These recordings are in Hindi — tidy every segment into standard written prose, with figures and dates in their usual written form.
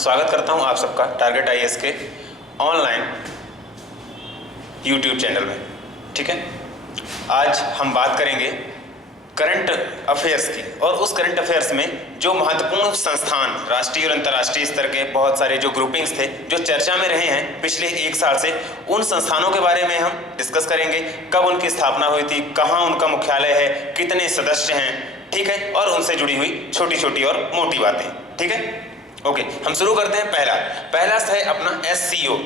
स्वागत करता हूं आप सबका टारगेट आईएएस के ऑनलाइन यूट्यूब चैनल में। ठीक है, आज हम बात करेंगे करंट अफेयर्स की, और उस करंट अफेयर्स में जो महत्वपूर्ण संस्थान राष्ट्रीय और अंतर्राष्ट्रीय स्तर के बहुत सारे जो ग्रुपिंग्स थे जो चर्चा में रहे हैं पिछले एक साल से, उन संस्थानों के बारे में हम डिस्कस करेंगे। कब उनकी स्थापना हुई थी, कहाँ उनका मुख्यालय है, कितने सदस्य हैं, ठीक है, और उनसे जुड़ी हुई छोटी छोटी और मोटी बातें। ठीक है, ओके, हम शुरू करते हैं। पहला है अपना SCO,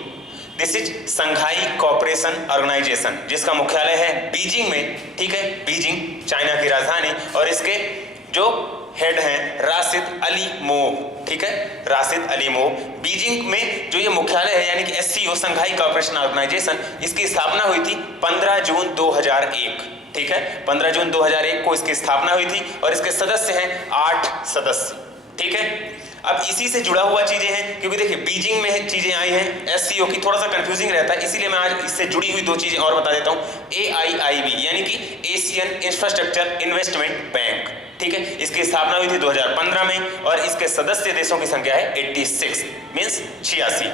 this is Shanghai Cooperation Organisation, जिसका मुख्यालय है बीजिंग में। ठीक है, बीजिंग चाइना की राजधानी, और इसके जो हेड हैं राशिद अली मोब। ठीक है, राशिद अली मोब। बीजिंग में जो ये मुख्यालय है यानी कि SCO संघाई कोऑपरेशन ऑर्गेनाइजेशन, इसकी स्थापना हुई थी 15 जून 2001। ठीक है, 15 जून 2001 को इसकी स्थापना हुई थी, और इसके सदस्य हैं 8 सदस्य। ठीक है, अब इसी से जुड़ा हुआ चीजें हैं, क्योंकि देखिए बीजिंग में चीजें आई हैं SCO की, थोड़ा सा कंफ्यूजिंग रहता है, इसीलिए मैं आज इससे जुड़ी हुई दो चीजें और बता देता हूं। AIIB यानी कि एशियन इंफ्रास्ट्रक्चर इन्वेस्टमेंट बैंक। ठीक है, इसकी स्थापना हुई थी 2015 में, और इसके सदस्य देशों की संख्या है 86 मीन्स 86।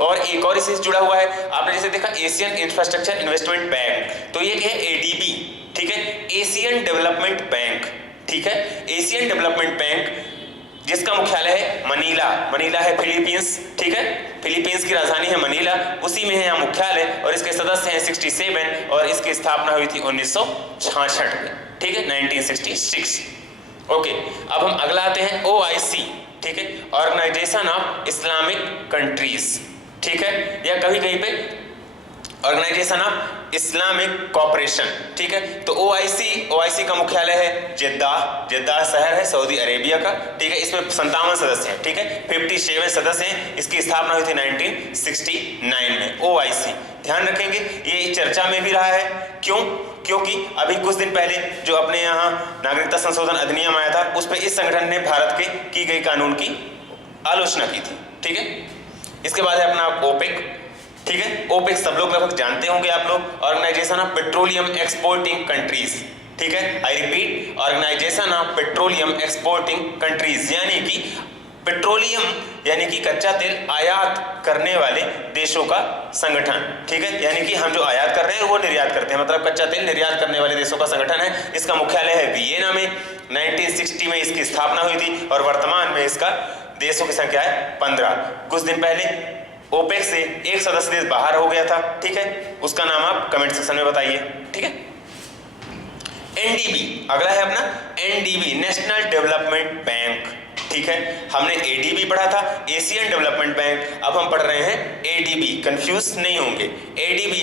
और एक और इससे जुड़ा हुआ है, आपने जैसे देखा एशियन इंफ्रास्ट्रक्चर इन्वेस्टमेंट बैंक, तो ये क्या है ADB। ठीक है, एशियन डेवलपमेंट बैंक। ठीक है, एशियन डेवलपमेंट बैंक जिसका मुख्यालय है मनीला है फिलीपींस। ठीक है, फिलीपींस की राजधानी है मनीला, उसी में है यहाँ मुख्यालय, और इसके सदस्य हैं 67, और इसकी स्थापना हुई थी 1966 में। ठीक है, 1966। ओके, अब हम अगला आते हैं OIC। ठीक है, ऑर्गेनाइजेशन ऑफ इस्लामिक कंट्रीज। ठीक है, या कभी कहीं पे ऑर्गेनाइजेशन ऑफ इस्लामिक कॉपरेशन। ठीक है, तो OIC का मुख्यालय है जेद्दा शहर है सऊदी अरेबिया का। ठीक है, इसमें 57 सदस्य हैं। ठीक है, 57 सदस्य हैं। इसकी स्थापना हुई थी 1969 में। OIC ध्यान रखेंगे, ये चर्चा में भी रहा है। क्योंकि अभी कुछ दिन पहले जो अपने यहाँ नागरिकता संशोधन अधिनियम आया था, उस पर इस संगठन ने भारत के की गई कानून की आलोचना की थी। ठीक है, इसके बाद है अपना OPEC। ठीक है, OPEC सब लोग लगभग जानते होंगे आप लोग, Organisation of Petroleum Exporting Countries. ठीक है, I repeat, Organisation of Petroleum Exporting Countries, यानी कि पेट्रोलियम यानी कि कच्चा तेल आयात करने वाले देशों का संगठन। ठीक है, यानी कि हम जो आयात कर रहे हैं वो निर्यात करते हैं, मतलब कच्चा तेल निर्यात करने वाले देशों का संगठन है। इसका मुख्यालय है वियना में। 1960 में इसकी स्थापना हुई थी, और वर्तमान में इसका देशों की संख्या है 15। कुछ दिन पहले OPEC से एक सदस्य देश बाहर हो गया था। ठीक है, उसका नाम आप कमेंट सेक्शन में बताइए। ठीक है, NDB अगला है अपना NDB, नेशनल डेवलपमेंट बैंक। ठीक है, हमने ADB पढ़ा था, एशियन डेवलपमेंट बैंक, अब हम पढ़ रहे हैं ADB, कंफ्यूज नहीं होंगे। NDB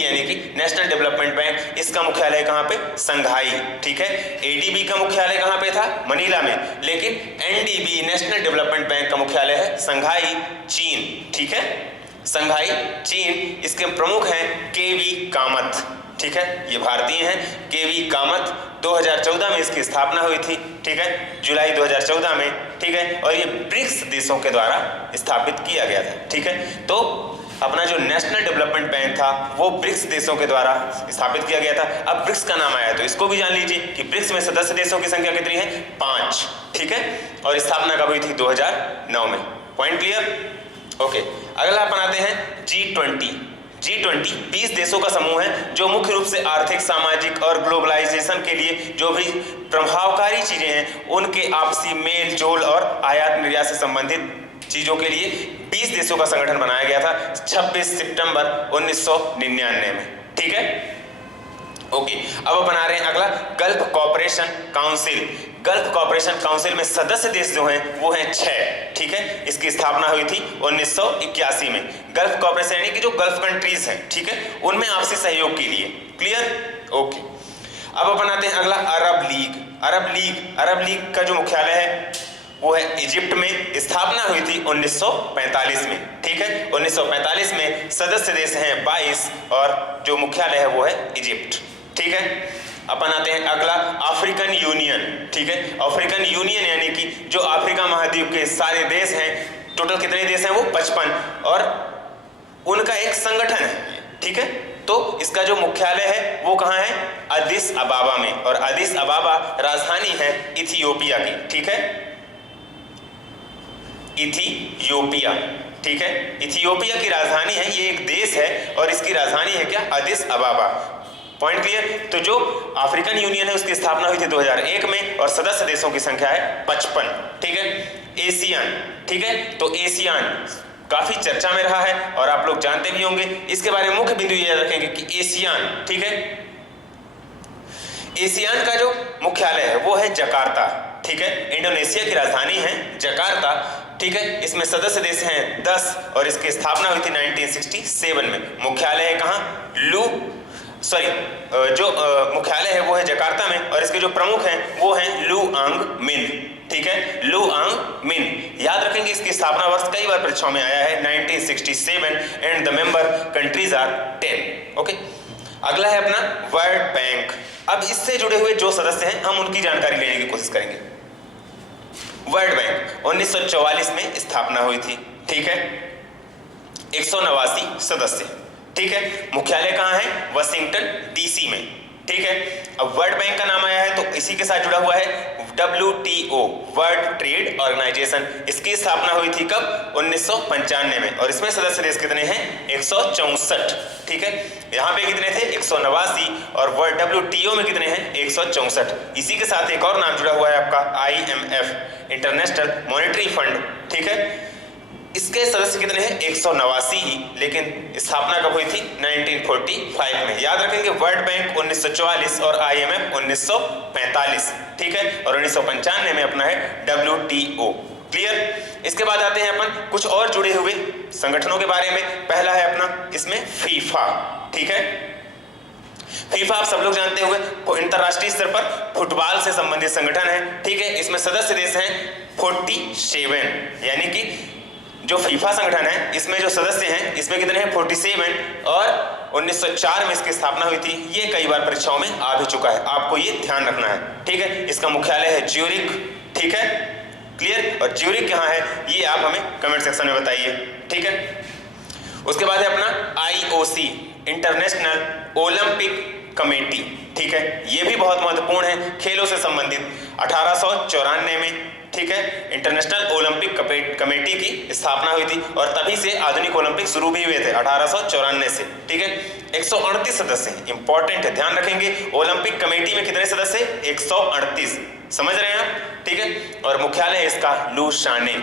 यानी कि नेशनल डेवलपमेंट बैंक, इसका मुख्यालय कहाँ पे? संघाई। ठीक है, ADB का मुख्यालय कहाँ पे था? मनीला में, लेकिन NDB नेशनल डेवलपमेंट बैंक का मुख्यालय है संघाई, चीन। ठीक है, संघाई चीन। इसके प्रमुख हैं KV कामत। ठीक है, ये भारतीय हैं, KV कामत। 2014 में इसकी स्थापना हुई थी। ठीक है, जुलाई 2014 में। ठीक है, और ये ब्रिक्स देशों के द्वारा स्थापित किया गया था। ठीक है, तो अपना जो नेशनल डेवलपमेंट बैंक था वो ब्रिक्स देशों के द्वारा स्थापित किया गया था। अब ब्रिक्स का नाम आया तो इसको भी जान लीजिए कि ब्रिक्स में सदस्य देशों की संख्या कितनी है? 5। ठीक है, और स्थापना कब हुई थी? 2009 में। Point clear? ओके, अगला अपन आते हैं G20। 20 देशों का समूह है जो मुख्य रूप से आर्थिक, सामाजिक और ग्लोबलाइजेशन के लिए जो भी प्रभावकारी चीजें हैं उनके आपसी मेल जोल और आयात निर्यात से संबंधित चीजों के लिए 20 देशों का संगठन बनाया गया था 26 सितंबर 1999 में। ठीक है, ओके, अब अपन आ रहे हैं अगला Gulf Cooperation Council. Gulf Cooperation Council में सदस्य देश जो हैं वो हैं 6। ठीक है, इसकी स्थापना हुई थी 1981 में। गल्फ कॉपरेशन यानी कि जो गल्फ कंट्रीज हैं, ठीक है, उनमें आपसी सहयोग के लिए। क्लियर? ओके, अब अपन आते हैं अगला अरब लीग का जो मुख्यालय है वो है इजिप्ट में। स्थापना हुई थी 1945 में। ठीक है, 1945 में सदस्य देश हैं 22, और जो मुख्यालय है वो है इजिप्ट। ठीक है, अपन आते हैं अगला अफ्रीकन यूनियन। ठीक है, अफ्रीकन यूनियन यानी कि जो अफ्रीका महाद्वीप के सारे देश हैं, टोटल कितने देश हैं? वो 55, और उनका एक संगठन है। ठीक है, तो इसका जो मुख्यालय है वो कहाँ है? अदिस अबाबा में, और अदिस अबाबा राजधानी है इथियोपिया की। ठीक है, इथियोपिया। ठीक है, इथियोपिया की राजधानी है, ये एक देश है और इसकी राजधानी है क्या, अदिस अबाबा। Point clear. तो जो अफ्रीकन यूनियन है उसकी स्थापना हुई थी 2001 में और सदस्य देशों की संख्या है 55। ठीक है, एशियान। ठीक है, तो एशियान काफी चर्चा में रहा है और आप लोग जानते भी होंगे। इसके बारे में मुख्य बिंदु ये याद रखेंगे कि एशियान, ठीक है, एशियान का जो मुख्यालय है वो है जकार्ता। ठीक है, इंडोनेशिया की राजधानी है जकार्ता। ठीक है, इसमें सदस्य देश हैं 10 और इसकी स्थापना हुई थी 1967 में। मुख्यालय है कहाँ, जो मुख्यालय है वो है जकार्ता में और इसके जो प्रमुख हैं वो हैं लू आंग मिन। ठीक है, लू आंग मिन। याद रखेंगे इसकी स्थापना वर्ष कई बार परीक्षाओं में आया है 1967 and the member countries are 10। Okay, अगला है अपना वर्ल्ड बैंक। अब इससे जुड़े हुए जो सदस्य हैं हम उनकी जानकारी लेने की कोशिश करेंगे। वर्ल्ड बैंक 1944 में स्थापना हुई थी। ठीक है, 189 सदस्य। ठीक है, मुख्यालय कहाँ है, वाशिंगटन डीसी में। ठीक है, अब वर्ल्ड बैंक का नाम आया है तो इसी के साथ जुड़ा हुआ है WTO, वर्ल्ड ट्रेड ऑर्गेनाइजेशन। इसकी स्थापना हुई थी कब, 1995 में और इसमें सदस्य देश कितने हैं, 164। ठीक है, यहाँ पे कितने थे, 189 और वर्ल्ड WTO में कितने हैं, 164। इसी के साथ एक और नाम जुड़ा हुआ है आपका IMF, इंटरनेशनल मॉनेटरी फंड। ठीक है, इसके सदस्य कितने हैं, 189 ही, लेकिन स्थापना कब हुई थी, 1945 में। याद रखेंगे वर्ल्ड बैंक 1944 और IMF 1945। ठीक है, और 1995 में अपना है WTO। क्लियर। इसके बाद आते हैं अपन कुछ और जुड़े हुए संगठनों के बारे में। पहला है अपना इसमें फीफा। ठीक है, फीफा आप सब लोग जानते होंगे, अंतरराष्ट्रीय स्तर पर फुटबॉल से संबंधित संगठन है। ठीक है, इसमें सदस्य देश हैं 47, यानी कि जो फीफा संगठन है इसमें जो सदस्य हैं इसमें कितने हैं, 47 और 1904 में इसकी स्थापना हुई थी। ये कई बार परीक्षाओं में आ भी चुका है, आपको ये ध्यान रखना है। ठीक है, इसका मुख्यालय है ज्यूरिख। ठीक है, क्लियर। और ज्यूरिख कहाँ है ये आप हमें कमेंट सेक्शन में बताइए। ठीक है, उसके बाद है अपना IOC, इंटरनेशनल ओलंपिक कमेटी। ठीक है, ये भी बहुत महत्वपूर्ण है, खेलों से संबंधित। 1894 में, ठीक है, इंटरनेशनल ओलंपिक कमेटी की स्थापना हुई थी और तभी से आधुनिक ओलंपिक शुरू भी हुए थे 1894 से। ठीक है, 138 सदस्य, इंपॉर्टेंट है, ध्यान रखेंगे। ओलंपिक कमेटी में कितने सदस्य, 138। समझ रहे हैं आप। ठीक है, और मुख्यालय है इसका लुसाने।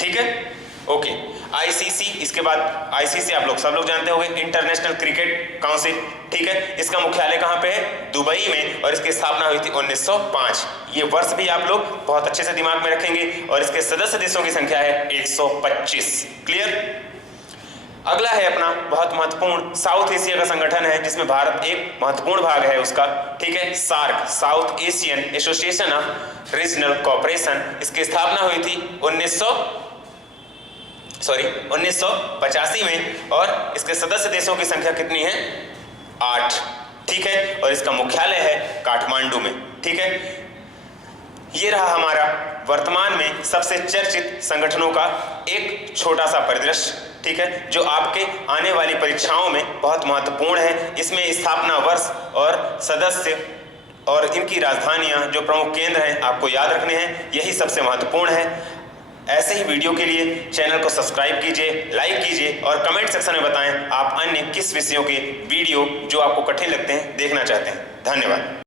ठीक है, ओके। ICC, इसके बाद ICC आप लोग सब लोग जानते होंगे, इंटरनेशनल क्रिकेट काउंसिल। ठीक है, इसका मुख्यालय कहाँ पे है, दुबई में और इसकी स्थापना हुई थी 1905। ये वर्ष भी आप लोग बहुत अच्छे से दिमाग में रखेंगे और इसके सदस्य देशों की संख्या है 125। क्लियर। अगला है अपना बहुत महत्वपूर्ण साउथ एशिया का संगठन है जिसमें भारत एक महत्वपूर्ण भाग है उसका। ठीक है, SAARC, South Asian Association of Regional Cooperation. इसकी स्थापना हुई थी 1985 में और इसके सदस्य देशों की संख्या कितनी है, 8। ठीक है, और इसका मुख्यालय है काठमांडू में। ठीक है, ये रहा हमारा वर्तमान में सबसे चर्चित संगठनों का एक छोटा सा परिदृश्य। ठीक है, जो आपके आने वाली परीक्षाओं में बहुत महत्वपूर्ण है। इसमें स्थापना वर्ष और सदस्य और इनकी राजधानियां, जो प्रमुख केंद्र हैं, आपको याद रखने हैं, यही सबसे महत्वपूर्ण है। ऐसे ही वीडियो के लिए चैनल को सब्सक्राइब कीजिए, लाइक कीजिए और कमेंट सेक्शन में बताएं आप अन्य किस विषयों के वीडियो जो आपको कठिन लगते हैं देखना चाहते हैं। धन्यवाद।